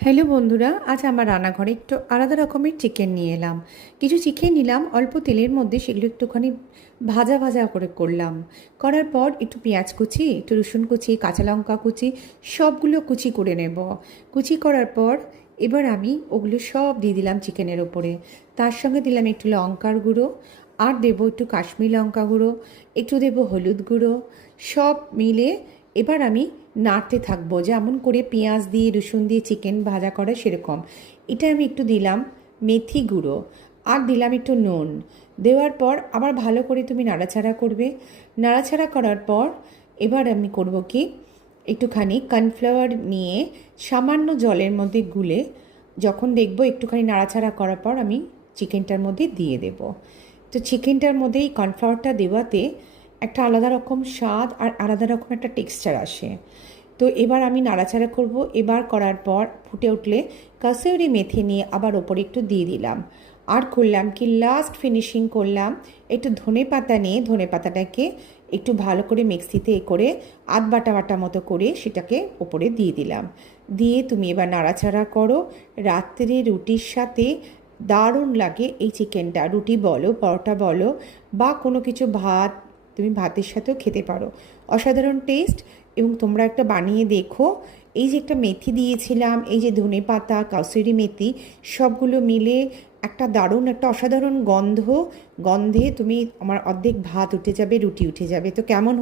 Hello বন্ধুরা, আজ আমার রান্নাঘরে একটু আলাদা রকমের চিকেন নিয়ে এলাম। কিছু চিকেন নিলাম, অল্প তেলের মধ্যে সেগুলো একটুখানি ভাজা ভাজা করে করলাম। করার পর একটু পেঁয়াজ কুচি, একটু রসুন কুচি, কাঁচা লঙ্কা কুচি সবগুলো কুচি করে নেব। কুচি করার পর এবার আমি ওগুলো সব দিয়ে দিলাম চিকেনের ওপরে। তার সঙ্গে দিলাম একটু লঙ্কার গুঁড়ো, আর দেবো একটু কাশ্মীরি লঙ্কা গুঁড়ো, একটু দেবো হলুদ গুঁড়ো। সব মিলে এবার আমি নাড়তে থাকবো, যেমন করে পেঁয়াজ দিয়ে রসুন দিয়ে চিকেন ভাজা করে সেরকম। এটা আমি একটু দিলাম মেথি গুঁড়ো, আর দিলাম একটু নুন। দেওয়ার পর আবার ভালো করে তুমি নাড়াচাড়া করবে। নাড়াচাড়া করার পর এবার আমি করব কি, একটুখানি কর্নফ্লাওয়ার নিয়ে সামান্য জলের মধ্যে গুলে, যখন দেখব একটুখানি নাড়াচাড়া করার পর আমি চিকেনটার মধ্যে দিয়ে দেব। তো চিকেনটার মধ্যে এই কর্নফ্লাওয়ারটা দেওয়াতে একটা আলাদা রকম স্বাদ আর আলাদা রকম একটা টেক্সচার আসে। তো এবার আমি নাড়াচাড়া করব। এবার করার পর ফুটে উঠলে কাসুরি মেথি নিয়ে আবার ওপরে একটু দিয়ে দিলাম। আর করলাম কি, লাস্ট ফিনিশিং করলাম একটু ধনে পাতা নিয়ে, ধনে পাতাটাকে একটু ভালো করে মিক্সিতে করে আধ বাটা বাটা মতো করে সেটাকে ওপরে দিয়ে দিলাম। দিয়ে তুমি এবার নাড়াচাড়া করো। রাত্রে রুটির সাথে দারুণ লাগে এই চিকেনটা। রুটি বলো, পরোটা বলো, বা কোনো কিছু ভাত, তুমি ভাতের সাথেও খেতে পারো। অসাধারণ টেস্ট। এবং তোমরা একটা বানিয়ে দেখো। এই যে একটা মেথি দিয়েছিলাম, এই যে ধনে পাতা, কাসুরি মেথি, সবগুলো মিলে একটা দারুণ একটা অসাধারণ গন্ধে তুমি আমার অর্ধেক ভাত উঠে যাবে, রুটি উঠে যাবে। তো কেমন